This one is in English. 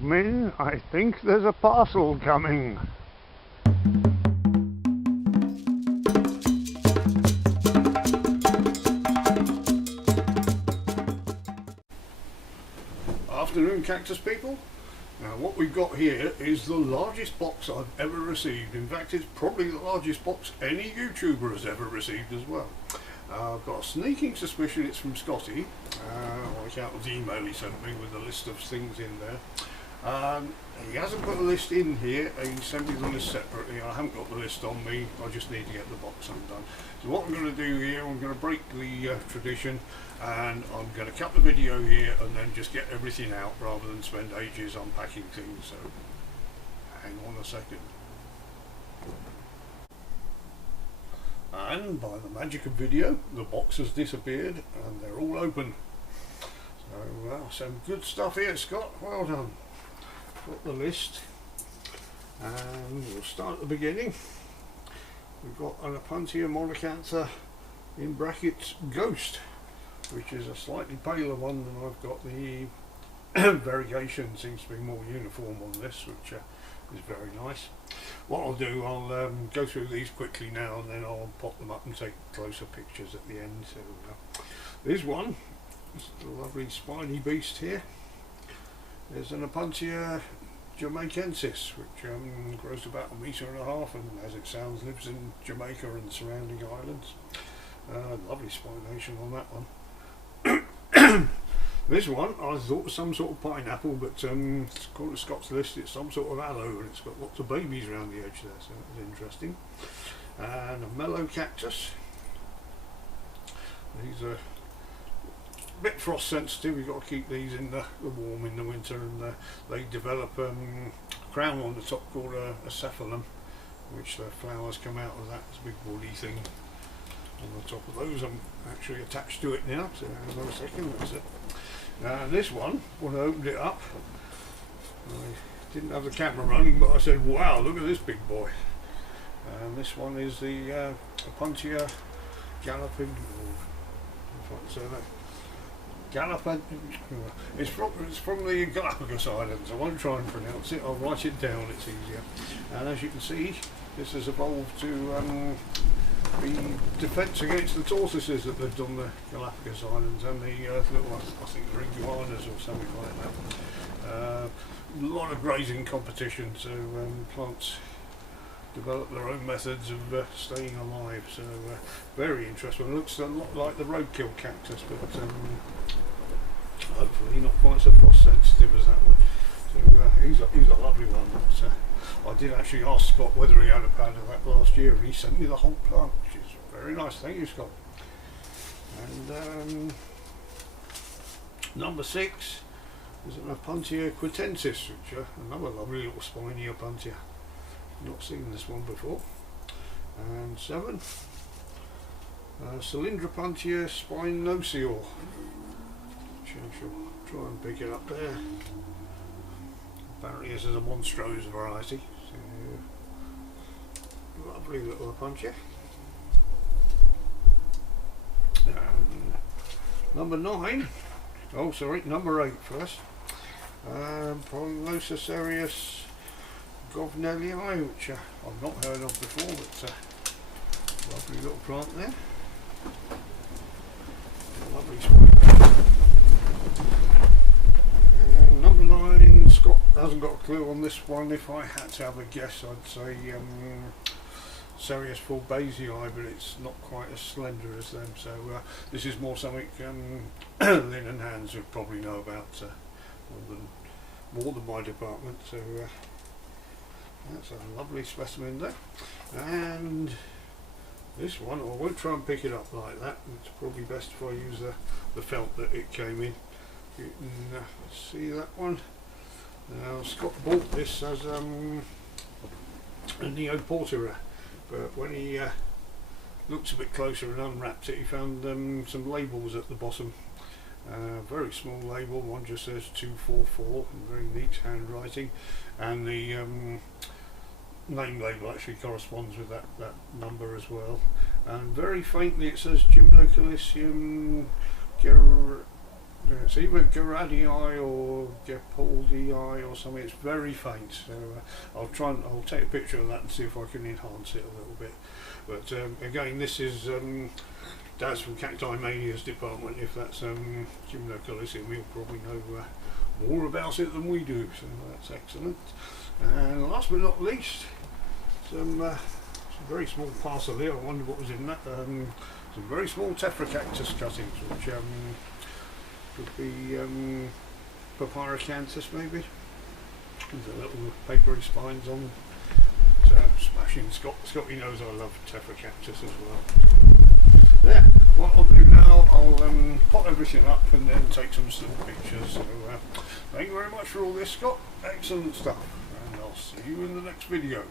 Min, I think there's a parcel coming. Afternoon, cactus people. Now what we've got here is the largest box I've ever received. In fact, it's probably the largest box any YouTuber has ever received as well. I've got a sneaking suspicion it's from Scottie, on account of the email he sent me with a list of things in there. He hasn't put a list in here, he sent me the list separately. I haven't got the list on me, I just need to get the box undone. So what I'm going to do here, I'm going to break the tradition, and I'm going to cut the video here and then just get everything out rather than spend ages unpacking things. So hang on a second. And by the magic of video, the box has disappeared and they're all open. So some good stuff here, Scott, well done. Got the list, and we'll start at the beginning. We've got an Apuntia monocantha in brackets Ghost, which is a slightly paler one than I've got. The variegation seems to be more uniform on this, which is very nice. What I'll do, I'll go through these quickly now and then I'll pop them up and take closer pictures at the end. So there's one, it's a lovely spiny beast here. There's an Apuntia jamaicensis, which grows about 1.5 meters, and as it sounds lives in Jamaica and surrounding islands. Lovely spination on that one. This one I thought was some sort of pineapple, but according to Scott's list it's some sort of aloe, and it's got lots of babies around the edge there, so that's interesting. And a mellow cactus. These are a bit frost sensitive, you've got to keep these in the warm in the winter, and they develop a crown on the top called a cephalum, which the flowers come out of that. It's a big woody thing on the top of those. I'm actually attached to it now, so hang on a second, that's it. This one, when I opened it up, I didn't have the camera running, but I said, wow, look at this big boy. And this one is the Apuntia galloping, if I can say that. It's from the Galapagos Islands. I won't try and pronounce it, I'll write it down, it's easier. And as you can see, this has evolved to be defence against the tortoises that lived on the Galapagos Islands and the little, I think they're iguanas or something like that. A lot of grazing competition, so plants develop their own methods of staying alive. So very interesting. It looks a lot like the roadkill cactus, but hopefully not quite so frost sensitive as that one. So he's a lovely one. But, I did actually ask Scott whether he had a pound of that last year, and he sent me the whole plant, which is very nice. Thank you, Scott. And number 6 is an Apuntia quitensis, which another lovely little spiny Apuntia. Not seen this one before. And 7, Cylindropuntia spinoceor, which I shall try and pick it up there. Apparently this is a monstrose variety. So, lovely little Apuntia. And number 9, oh sorry, number 8 first. Polylocerius govnellii, which I've not heard of before, but lovely little plant there. Lovely spot. And number 9, Scott hasn't got a clue on this one. If I had to have a guess, I'd say Cereus fulbasii, but it's not quite as slender as them. So this is more something Lynn and Hans would probably know about, more than my department. So that's a lovely specimen there. And this one, I won't try and pick it up like that. It's probably best if I use the felt that it came in. You can see that one. Now Scott bought this as a Neoportera, but when he looked a bit closer and unwrapped it, he found some labels at the bottom. Very small label, one just says 244, very neat handwriting, and the name label actually corresponds with that number as well, and very faintly it says Gymnocalcium It's either Garadii or Gepaldii or something. It's very faint, so I'll take a picture of that and see if I can enhance it a little bit. But again, this is Dad's from Cacti Mania's department. If that's Gymno Coliseum, he'll probably know more about it than we do, so that's excellent. And last but not least, some very small parcel here. I wonder what was in that. Some very small Tephra-cactus cuttings, which could be Papyrocanthus maybe. There's a little papery spines on. Smashing. Scottie knows I love Tephra-cactus as well. There. What I'll do now, I'll pot everything up and then take some still pictures. So thank you very much for all this, Scott. Excellent stuff. And I'll see you in the next video.